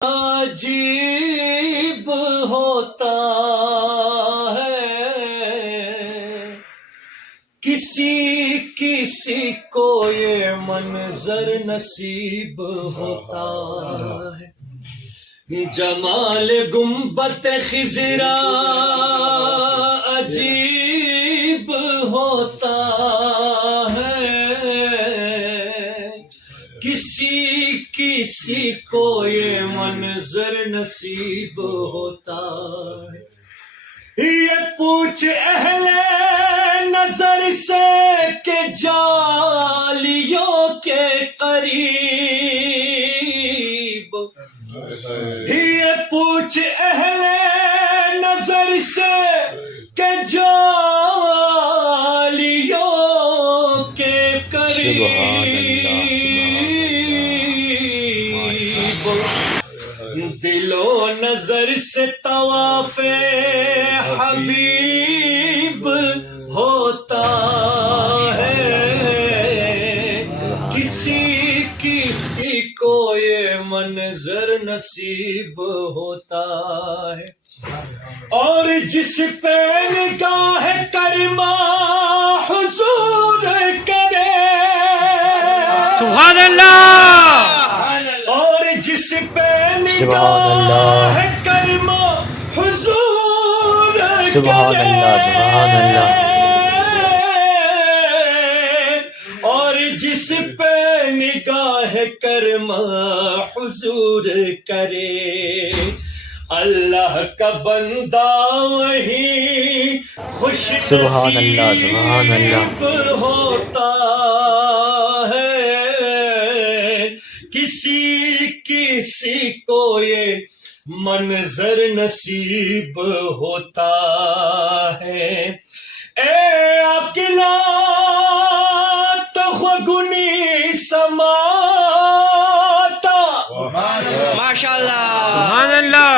عجیب ہوتا ہے کسی کسی کو یہ منظر نصیب ہوتا ہے. جمال گنبد خضرا عجیب ہوتا ہے کسی کسی کو یہ منظر نصیب ہوتا ہے. یہ پوچھ اہل نظر سے کہ جالیوں کے قریب یہ پوچھ اہل نظر سے کہ جالیوں کے قریب دل و نظر سے طواف حبیب ہوتا ہے کسی کسی کو یہ منظر نصیب ہوتا ہے. اور جس پہ نگاہ کرما حضور کرے سبحان اللہ. اور جس پہ نگاہ کرما حضور سبحان اللہ سبحان اللہ. اور جس پہ نگاہ کرما حضور کرے اللہ کا بندہ وہی خوش سبحان اللہ سبحان نصیب اللہ. ہوتا ہے کسی کسی کو یہ منظر نصیب ہوتا ہے. اے آپ کی لات غنی سماتا ماشاء اللہ سبحان اللہ.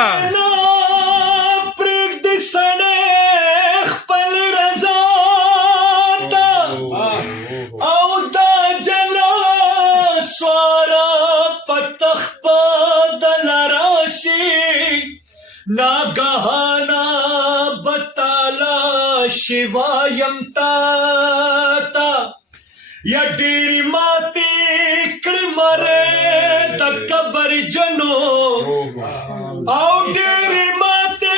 پرگد سنیخ پل رضاتا او دا جلا سوارا پتخ پادل راشی ناگہانا بتالا شوایم تاتا یا ڈیری ماتی کڑی مرے دا کبر جنو او ڈیری ماتی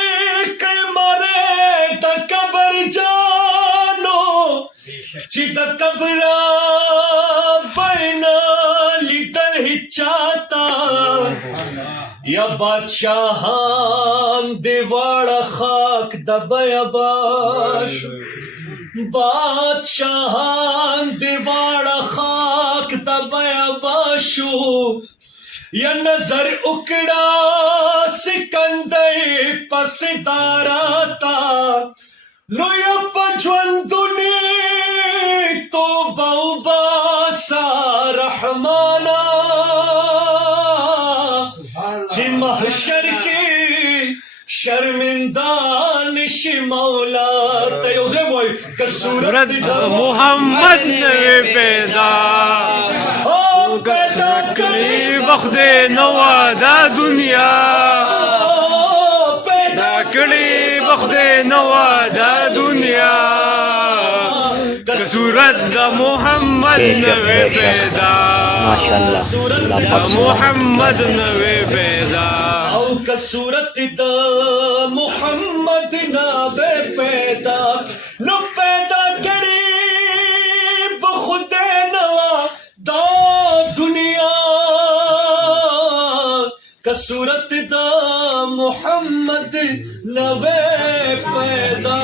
کڑی مرے دا کبر جانو چی دا کبرا بینا لیدل ہی چاہتا یا بادشاہان دیواڑا خاک دبیا باش بادشاہان دیواڑا خاک دبیا باشو یا نظر اکڑا سکندر پس داراتا لو یا پجوندنی تو باو باسا رحمانا جی محشر کی شرمندانش مولا تیوزے بوئی کہ صورت محمد نے پیدا کلی بخد نوادا دنیا پیدا کلی بخد نوادا دنیا صورت دا محمد نوے پیدا محمد نوے پیدا او کا صورت دا محمد نوے پیدا نو پیدا کری بخود نوا دا دنیا کا صورت دا محمد نوے پیدا